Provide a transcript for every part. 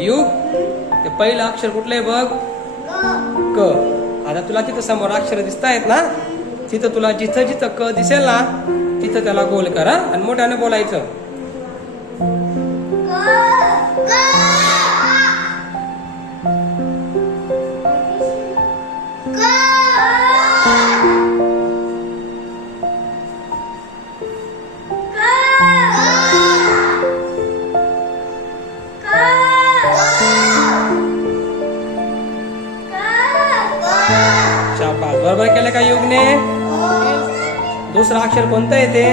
युग ते पहिलं अक्षर कुठलं आहे बघ, क. आता तुला तिथं समोर अक्षर दिसत आहेत ना, तिथं तुला जिथं जिथं क दिसेल ना तिथं त्याला गोल करा आणि मोठ्याने बोलायचं. शाबास, बरोबर केलं का युगने? दुसरं अक्षर कोणतं आहे ते?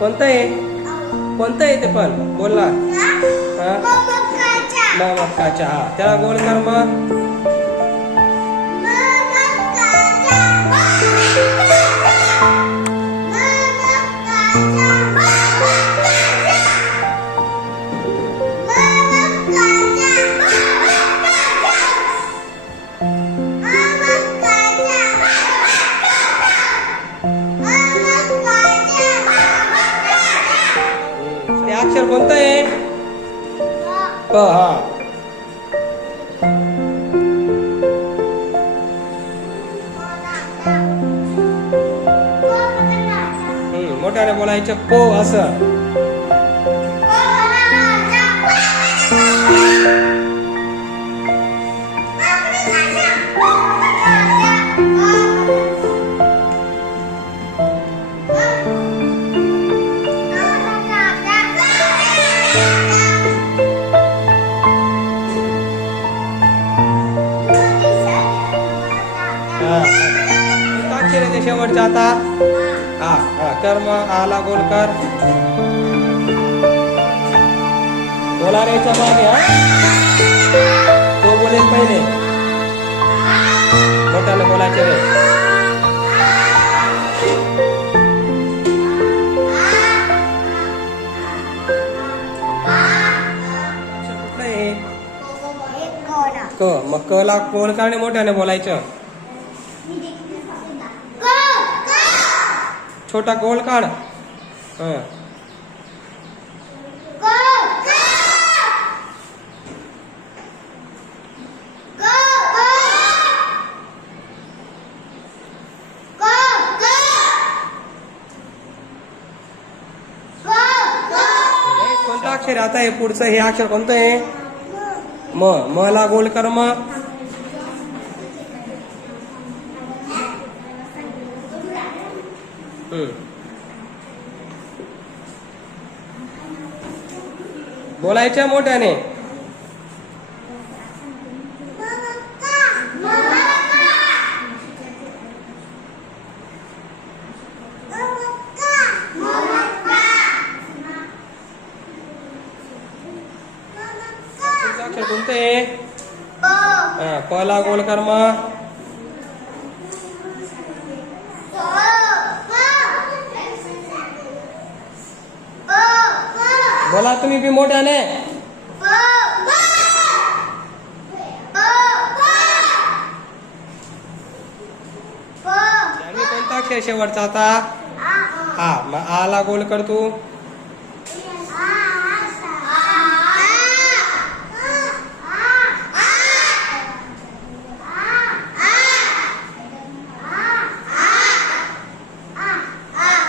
कोणतं आहे? कोणतं आहे ते पण बोल ना. ममकाच्या. हा, त्याला गोल कर मग. ते अक्षर कोणतं आहे? प. हा, मोठ्याने बोलायचं को असं. अक्षर आहे ते शेवटचं आता. हा हा, कर मग. आला गोल कर. बोला रेच्या मागे. हा, तो बोलेल पहिले. मोठ्याने बोलायचे रे. कुठलं आहे? क. मग क ला गोल करणे मोठ्याने बोलायचं. छोटा गोल काढ. कोणतं अक्षर आता आहे पुढचं? हे अक्षर कोणतं आहे? म. म ला गोल कर मग. बोलायच्या मोठ्याने. अक्षर कोणतं आहे? प ला गोल कर मग. बोला तुम्ही बी मोठ्याने. कोणता अक्षर शेवटचा आता? हा, मग आला गोल कर तू.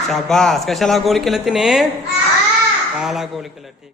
शाबास. कशाला गोल केलं तिने? आला गोल केलं. ठीक.